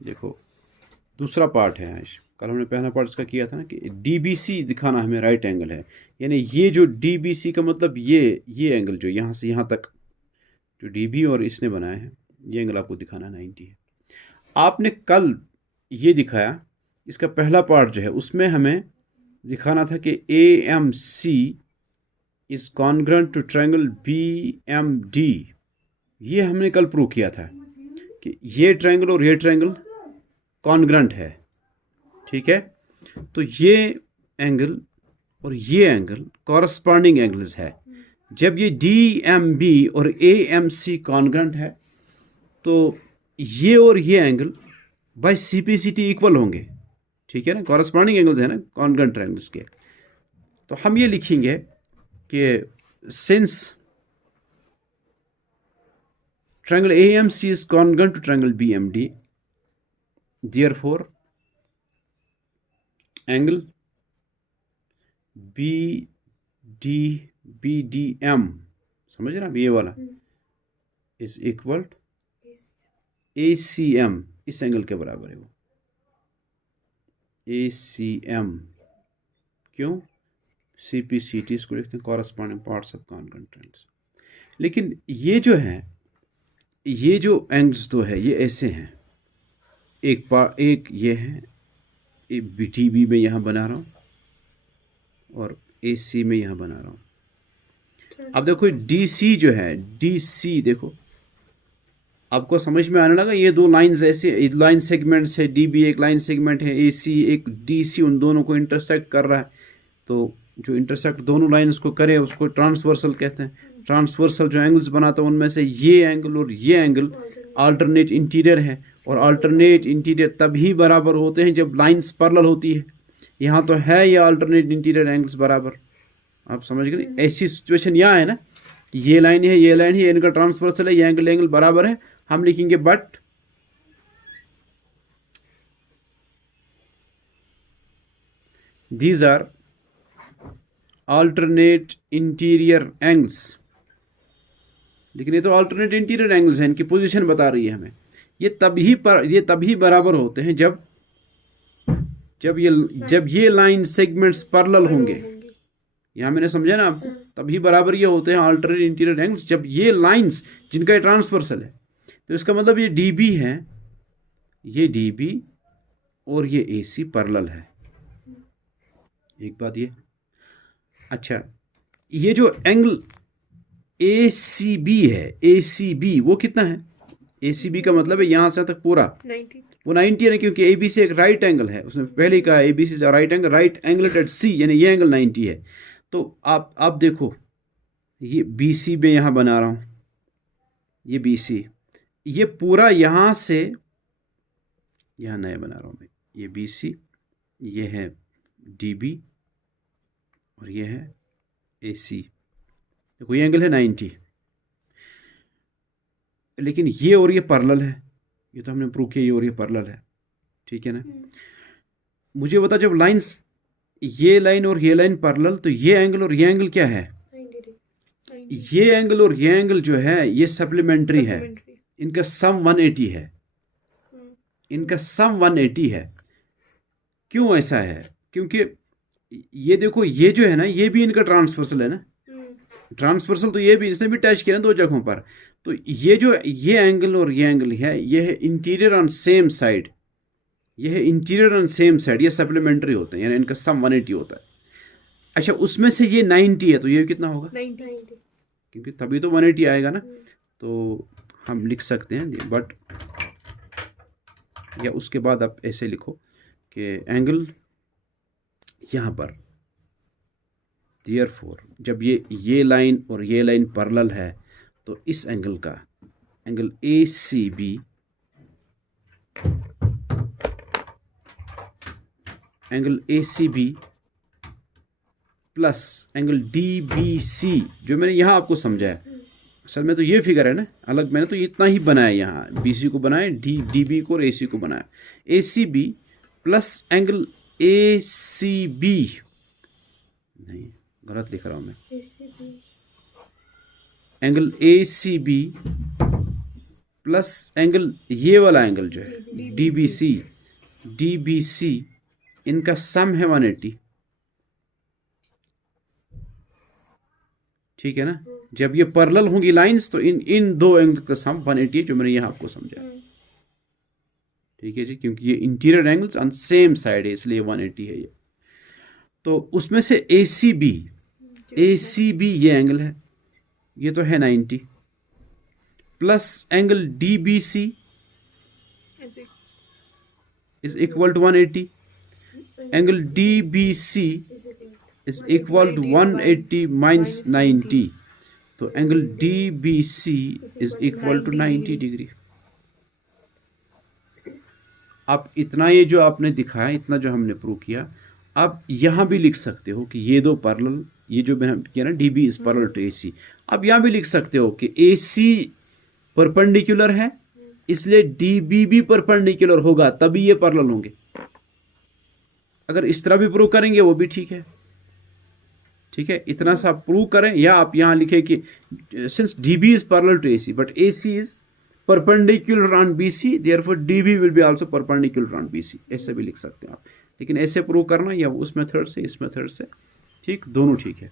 देखो दूसरा पार्ट है आज। कल हमने पहला पार्ट इसका किया था ना कि डीबीसी दिखाना हमें राइट एंगल है, यानी ये जो डीबीसी का मतलब ये एंगल जो यहाँ से यहाँ तक जो डीबी और इसने बनाया है, ये एंगल आपको दिखाना 90 है। आपने कल ये दिखाया, इसका पहला पार्ट जो है उसमें हमें दिखाना था कि A M C is congruent to triangle B M D. ये हमने कल प्रूव किया था कि ये ट्रायंगल और ये ट्रायंगल कॉन्ग्रुएंट है, ठीक है। तो ये एंगल और ये एंगल कॉरस्पॉन्डिंग एंगल्स है। जब ये डी एम बी और ए एम सी कॉन्ग्रुएंट है तो ये और ये angle by C P C T equal होंगे, ठीक है ना। कॉरस्पॉन्डिंग एंगल्स है ना कॉन्ग्रुएंट ट्रायंगल्स के। तो हम ये लिखेंगे कि since triangle AMC is congruent to triangle BMD, therefore angle BDM, समझ रहे ना, ये वाला is equal to ACM, इस एंगल के बराबर है वो ACM। क्यों? CPCT इसको लिखते हैं corresponding parts of congruent triangles. लेकिन ये जो है, ये जो एंगल्स तो है ये ऐसे हैं, एक ये है, डी बी में यहाँ बना रहा हूँ और ए सी में यहाँ बना रहा हूँ। अब देखो डी सी जो है, डी सी देखो आपको समझ में आने लगा। ये दो लाइंस ऐसे लाइन सेगमेंट्स है, डी बी एक लाइन सेगमेंट है, ए सी एक डी सी, उन दोनों को इंटरसेक्ट कर रहा है। तो जो इंटरसेक्ट दोनों लाइंस को करे उसको ट्रांसवर्सल कहते हैं। ट्रांसवर्सल जो एंगल्स बनाता है उनमें से ये एंगल और ये एंगल अल्टरनेट इंटीरियर है, और अल्टरनेट इंटीरियर तभी बराबर होते हैं जब लाइंस पैरेलल होती है। यहाँ तो है ये अल्टरनेट इंटीरियर एंगल्स बराबर, आप समझ गए। ऐसी सिचुएशन यहाँ है ना कि ये लाइन है, ये लाइन है, इनका ट्रांसवर्सल है, ये एंगल बराबर है। हम लिखेंगे but these are alternate interior angles। लेकिन ये तो अल्टरनेट इंटीरियर एंगल्स हैं, इनकी पोजीशन बता रही है हमें। ये तभी बराबर होते हैं जब ये लाइन सेगमेंट्स पैरेलल होंगे। यहाँ मैंने समझा ना आपको, तभी बराबर ये होते हैं अल्टरनेट इंटीरियर एंगल्स जब ये लाइंस जिनका ट्रांसवर्सल है। तो इसका मतलब ये डी बी है, ये डी बी और ये ए सी पैरेलल है। एक बात ये, अच्छा ये जो एंगल ए सी बी है, ए सी बी वो कितना है? ए सी बी का मतलब है यहाँ से तक पूरा 90, वो 90 है, क्योंकि ए बी सी एक राइट एंगल है। उसने पहले ही कहा A B C right angle at C, यानी ये एंगल 90 है। तो आप देखो ये बी सी में यहाँ बना रहा हूँ, ये बी सी, ये पूरा यहाँ से यहाँ नया बना रहा हूँ मैं। ये बी सी, ये है डी बी और ये है ए सी। देखो ये एंगल है 90, लेकिन ये और ये पैरेलल है। ये तो हमने प्रूव किया, ये और ये पैरेलल है, ठीक है ना। मुझे बता, जब लाइंस ये लाइन और ये लाइन पैरेलल, तो ये एंगल और ये एंगल क्या है? 90। ये एंगल और ये एंगल जो है ये सप्लीमेंट्री है। इनका सम 180 है, इनका सम 180 है। क्यों ऐसा है? क्योंकि ये देखो ये जो है ना, ये भी इनका ट्रांसवर्सल है ना। ट्रांसवर्सल तो ये भी, इसने भी टच किया ना दो जगहों पर। तो ये जो ये एंगल और ये एंगल है, ये है इंटीरियर ऑन सेम साइड, ये है इंटीरियर ऑन सेम साइड, ये सप्लीमेंट्री होते हैं, यानी इनका सम 180 होता है। अच्छा उसमें से ये 90 है, तो ये कितना होगा? 90, क्योंकि तभी तो 180 आएगा ना। तो हम लिख सकते हैं बट, या उसके बाद आप ऐसे लिखो कि एंगल यहाँ पर, देयरफॉर जब ये लाइन और ये लाइन पैरेलल है तो इस एंगल का angle A C B plus angle D B C, जो मैंने यहाँ आपको समझाया। असल में तो ये फिगर है ना अलग, मैंने तो इतना ही बनाया, यहाँ बी सी को बनाया, डी बी को और ए सी को बनाया। A C B plus angle A C B, नहीं गलत लिख रहा हूँ मैं, angle A C B plus angle, ये वाला एंगल जो है DBC, DBC, इनका सम है 180, ठीक है ना। जब ये पैरेलल होंगी लाइंस तो इन दो एंगल का सम 180 है, जो मैंने यहाँ आपको समझाया, ठीक है जी, क्योंकि ये interior angles on same side है इसलिए 180 है ये। तो उसमें से ACB ये एंगल है, ये तो है 90, plus angle DBC is equal to 180, angle DBC is equal to 180 minus 90, तो angle DBC is equal to 90 degree. आप इतना, ये जो आपने दिखाया, इतना जो हमने प्रूव किया, आप यहाँ भी लिख सकते हो कि ये दो पैरेलल, ये जो मैंने किया ना DB is parallel to AC, आप यहाँ भी लिख सकते हो कि AC परपेंडिकुलर है इसलिए DB भी परपेंडिकुलर होगा, तभी ये पैरेलल होंगे। अगर इस तरह भी प्रूव करेंगे वो भी ठीक है, ठीक है, इतना सा प्रूव करें, या आप यहाँ लिखें कि since DB is parallel to AC but AC is perpendicular on BC, therefore DB will be also perpendicular on BC, ऐसे भी लिख सकते हैं आप। लेकिन ऐसे प्रूव करना या उस मेथड से इस मेथड से, ठीक, दोनों ठीक है।